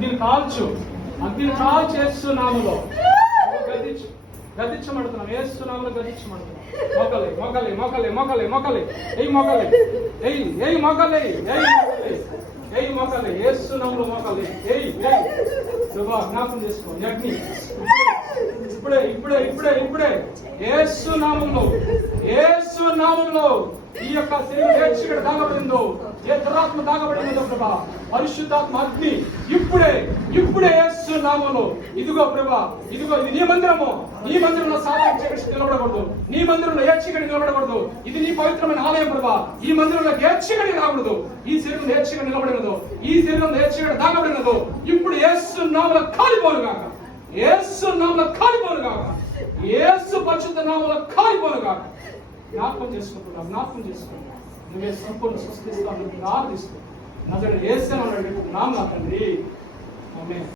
అగ్నిని కాల్చు, అగ్నిని కాల్చు యేసునామములో. గద్దించు, గద్దించమంటున్నాం యేసునామములో గద్దించమంటున్నాం. మొక్కలే మొక్కలే మొక్కలే మొక్కలే మొక్కలే ఎయి మొక్కలే ఎయి ఎయి మొక్కలే ఎయి ఎయి మొక్కలే యేసునామములో మొక్కలే ఎయి ఎయి. ప్రభా జ్ఞాపకం చేసుకో. అగ్ని ఇప్పుడే ఇప్పుడే ఇప్పుడే ఇప్పుడే యేసునామములో, యేసునామములో ఈ యొక్క శరీరం ఏ చీకటి దాగబడిందో, ఏ దురాత్మ దాగబడిందో ప్రభా, పరిశుద్ధాత్మ అగ్ని ఇప్పుడే ఇప్పుడే యేసునామములో. ఇదిగో ప్రభా, ఇదిగో ఇది నీ మందిరము. నీ మందిరంలో సాధారణ చీకటి నిలబడకూడదు. నీ మందిరంలో ఏ చీకటి నిలబడకూడదు. ఇది నీ పవిత్రమైన ఆలయం ప్రభా. ఈ మందిరంలో ఏ చీకటి రాకూడదు. ఈ శరీరంలో ఏ చీకటి నిలబడినదో, ఈ శరీరంలో ఏ చీకటి దాగబడినదో ఇప్పుడు యేసునామములో కాలిపోనుగాక, యేసునామములో కాలిపోనుగాక, యేసు పరిశుద్ధ నామములో కాలిపోనుగాక. జ్ఞాపకం చేసుకుంటున్నావు, జ్ఞాపకం చేసుకుంటున్నావు. నువ్వే సంపూర్ణ సృష్టిస్తావు, ఆరాధిస్తూ నజరేయుడైన యేసు నామములో తండ్రి.